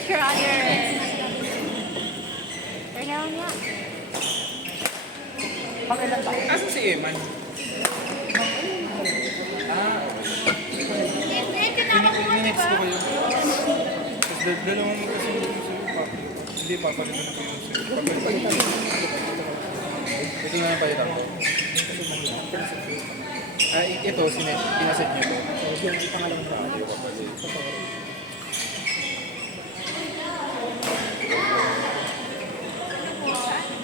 Where's your other? Turn around nga. Pakilan tayo. Asa si Eman? Tinext ko kayo. Tapos dalawang magkasunod yung sa'yo, papi. Hindi, papalitan ko yung sa'yo. Papalitan. Ito na yung palitan ko. Ito, pinaset niyo to. Yung pangalang brother.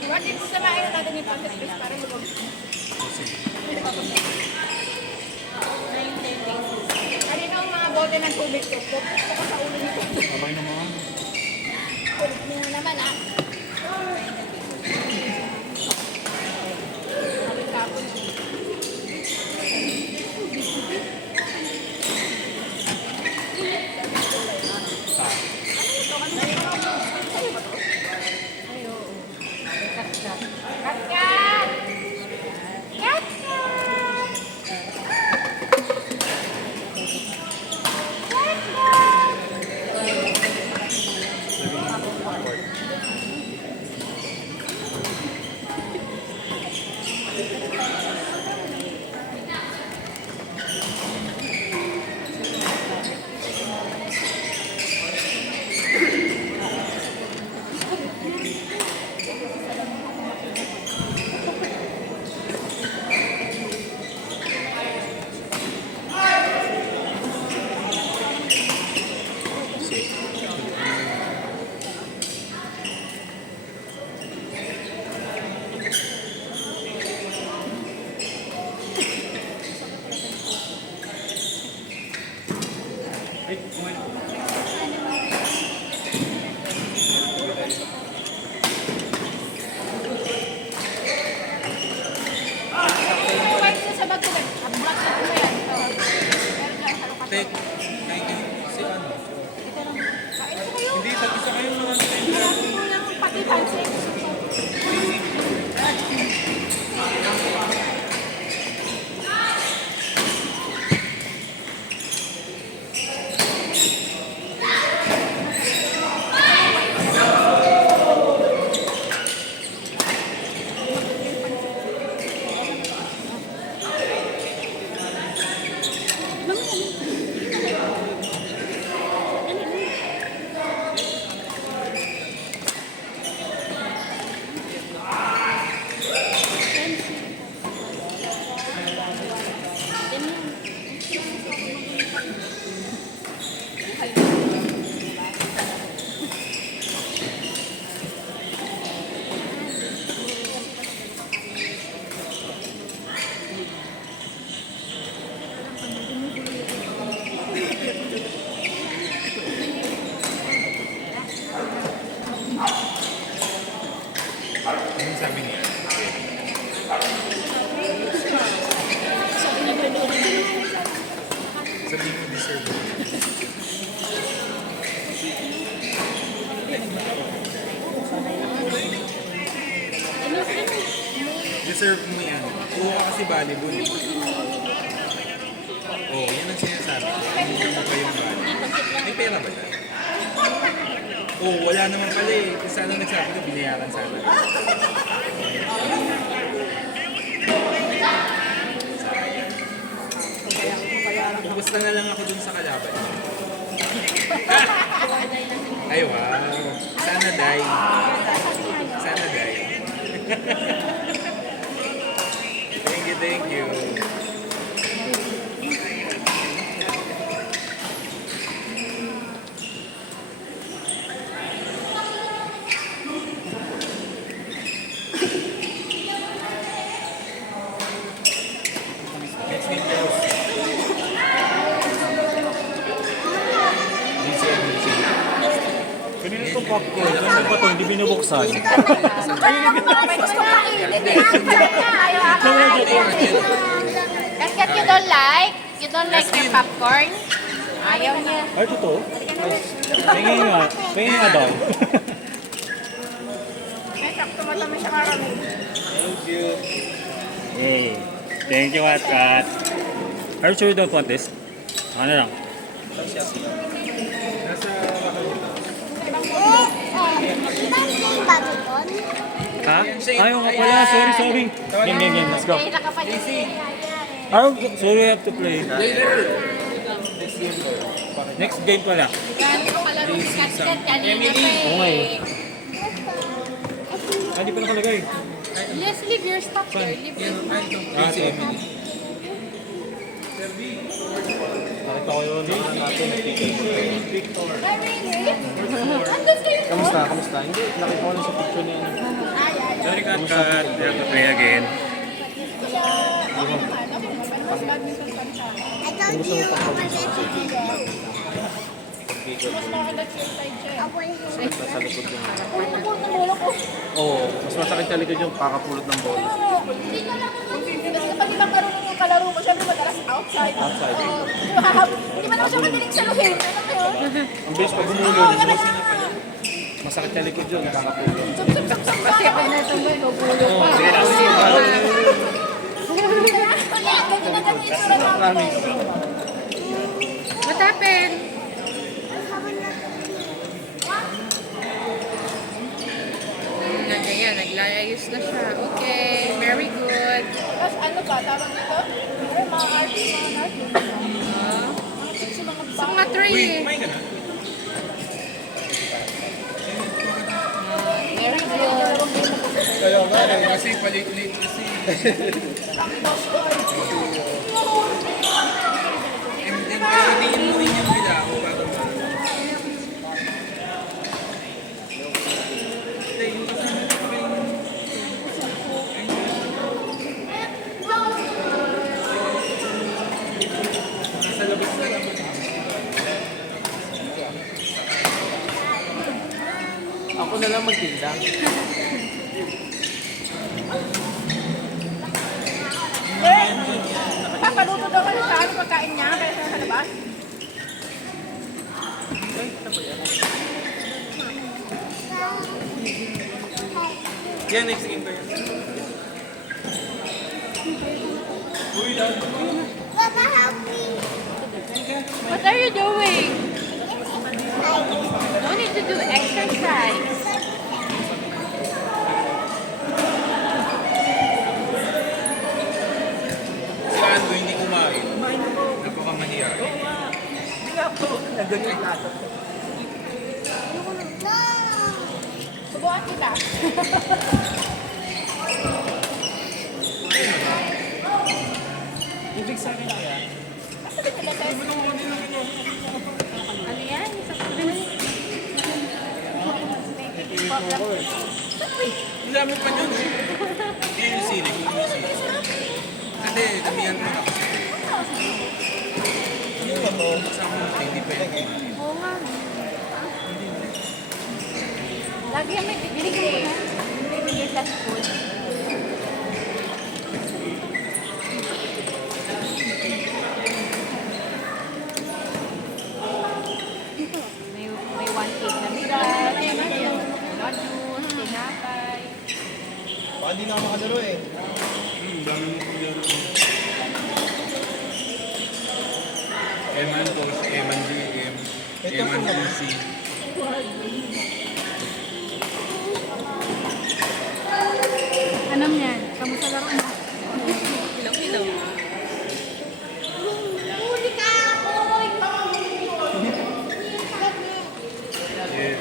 Bakit mo samahin natin yung pagkatipis para lumag... Kanina ang mga bote ng tubig ko. Pupok ko sa ulo nito. Sabay naman. Pulip mo naman ah. Tapos. Ay, kumain. Kumain siya sa bago. Black na mo yan. Meron lang sa lokasyon. Tek, thank you. Si ano? Kain ko kayo. Hindi, tag-isa kayo mga Marami mo lang pati pansin. Ano sabi niya? Sabi mo, deserve mo. Deserve mo yan. Oo ka kasi valuable. Oo, yan ang sinasabi. Hindi mo pa yung value. May pera ba yan? Oo, wala naman pala eh. Kung sana nagsabi ko, binayaran sana. Sayang. Kumusta na lang ako dun sa kalaban. Ay, wow. Sana die. Sana die. Thank you, thank you. Next name goes. Kanina itong popcorn. Ano ba ito? Hindi binubuksan. May gusto kainin eh. Ayaw ako kainin. Kaskat you don't like? You don't like your popcorn? Ayaw niya. Ay, totoo? Tingin nga. Tingin nga daw. May sakto matamis siya karami. Thank you. Hey. Thank you, Kat. Are you sure you don't want this? Ano lang? Nasa ba? Ayaw nga pala. Sorry. Game. Let's go. Okay, nakapalit. Oh, sorry, I have to play. Next game pala. Yan, kalaro si Kat kanina pa Okay. eh. Ah, di pa nakalagay. Let's leave your stuff there. Leave it. Ah, si Emily. Nakita ko yun. Natin. Ay, really? Andun kayo po? Kamusta? Hindi, nakita ko lang sa picture niya. Ay. Sorry, cut. We have to play again. Mas badminton pa siya. Mas makalat yung side siya. Nasa likod yung... Uy, naku, namulo ko. Oo, mas masakit sa likod yung kakapulot ng bola. Hindi na lang kasi pag ibang marunong yung kalaro mo, syempre madalas outside. Outside. Oo. Hindi man ako siya madaling saluhin. Alam mo yun? Ang bilis pag Oo, gumulong, yan na. masakit sa likod yun, kakapulot. Sup. Kasi ako na ito ba, nagulo pa. Ganyan na ganyan yung sura namin. What happened? Ganyan, naglayayos na siya. Okay, very good. Tapos ano ba, tawag dito? Ay, mga artist, mga artist. Sa mga tray eh. Very good. Kaya nga, kasi palit-lit kasi. Hindi mo rin yung bila ako bago ba? Nasa labas na lang. Ako na lang magtinda. Papaluto daw kayo sa ano pagkain niya kaya sa labas. Yan, next game tayo. What are you doing? No need to do exercise. Si Ando hindi kumain. Napakamahiya. Subukan kita. Ibig sa akin kaya? Ano yan? Ang dami pa yun. Hindi yung sili. Kasi damihan mo na. Ano ba to? Kasama mo, hindi pa yun. Oo nga. Lagi yan may bibili. Bibili sa school. May one cake na bigas, noodles, tinapay. Baka hindi na ako makalaro eh. Dami mo kung Eman Coach, Eman GM, Eman PC. Anong yan? Kamusta laro mo? Ilaw-ilaw. Huli ka ako! Yes.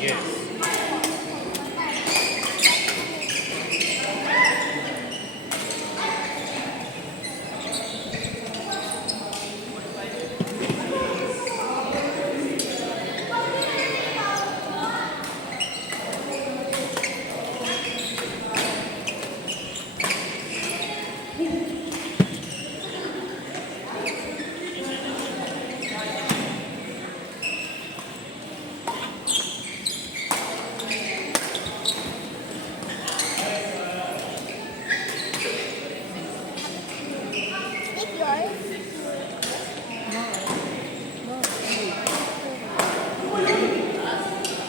Yes.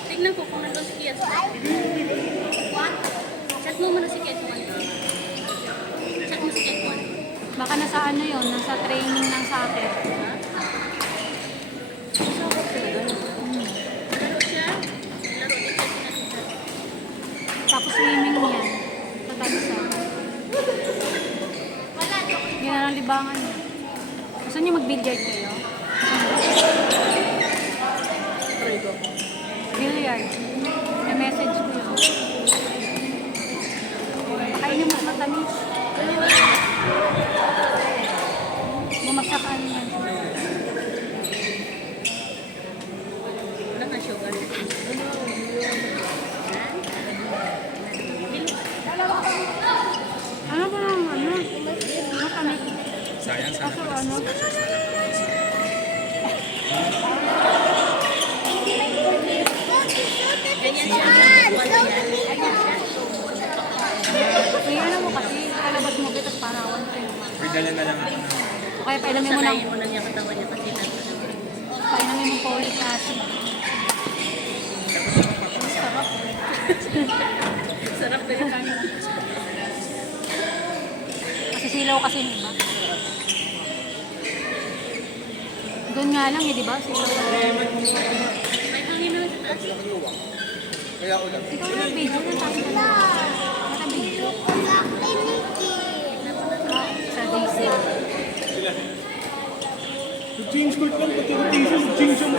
Tignan ko kung nandun si Kiet. Chat mo muna si Kiet. Chat mo si Kiet. Baka nasa ano yun, nasa training ng soccer. Tapos swimming niya. Sa tansa. Yan na lang libangan niya. Gusto niyo mag-billiard kayo? Billiard. May message ko yun. Kainin mo matamis. Bumasakaan yan. Ano ba ang ano? Matamis. Sayang, sana Kaso pala ano? Kaya ano mo kasi, kalabas mo kita sa parawan ko yun. Or dala na lang ako ng... O kaya pailamin mo lang. Sakayin mo na niya katawan niya kasi Pailamin mo folic acid. sarap na yung kanya. Kasi silaw kasi yung iba. Doon nga lang eh, di ba? Silaw. May hangin na lang sa taas. Kaya ulan. Ikaw yung video na tayo na. Naka video. Sa diesel. Change court lang, pati rotation, change yung